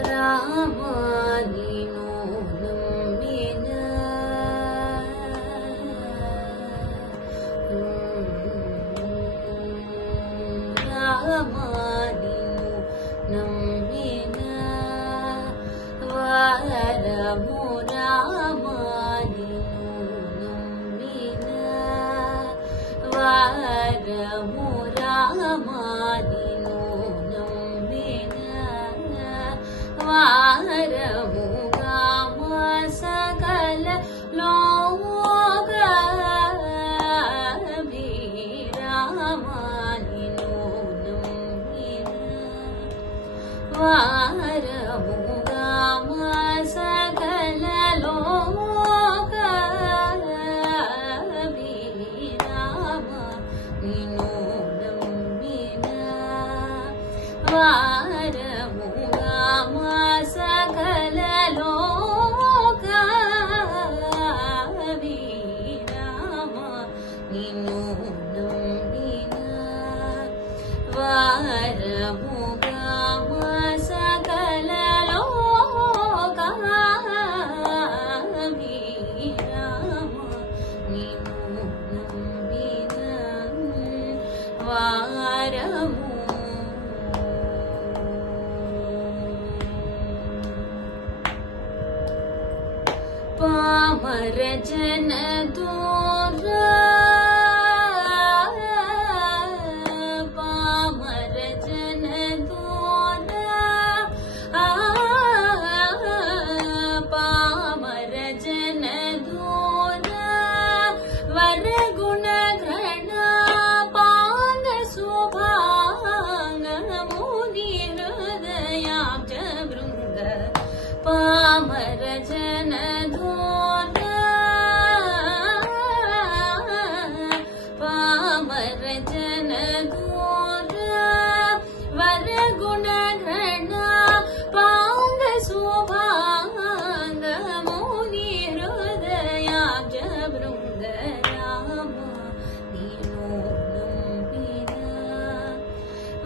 రామ నిను నమ్మిన రామ నిను నమ్మిన వరము రామ నిను నమ్మిన వరము రామ నిను నమ్మిన వారముగా సకల లోక రామ నిను నమ్మిన వారముగా సకల లోక రామ నిను నమ్మిన వారముగా సకల లోక రామ నిను నమ్మిన వారముగా సకల లోక రామ నిను నమ్మిన వారము పామర జన దూర పామర జన దూర పామర జన దూర వర గుణ గ్రహణ పాంగ శుభాంగ ముని హృదయాబ్జ బృంద పామర జన పామర జన దూర వర గుణ గ్రహణ పాంగ శుభాంగ ముని హృదయాబ్జ బృంద రామ నిను నమ్మిన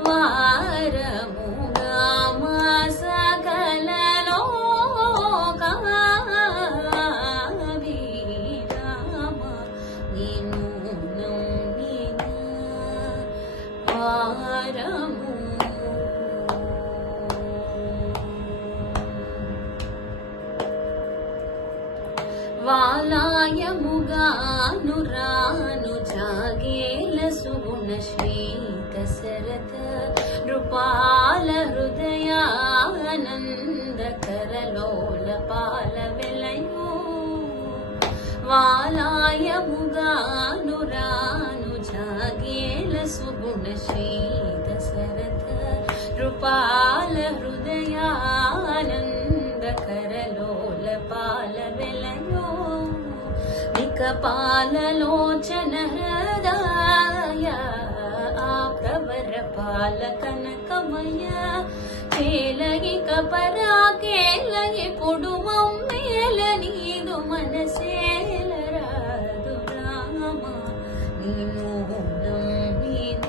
వారముగా సకల లోక రామ నిను నమ్మిన వారము వాలాయముగాను రాను జాగేల సుగుణ శ్రీ దశరథ నృపాల హృదయానందకర లోలపాల వెలయో వాలాయముగాను రాను జాగేల సుగుణ శ్రీ దశరథ నృపాల హృదయానందకర లోలపాల వెలయో నికపాలలోచన హృదయ ఆప్రవర పాల కనకమయ చేలగి కపరా కేలగి పొడు మమ్మేల నీదు మనసేల రాదు రామ నిను నమ్మిన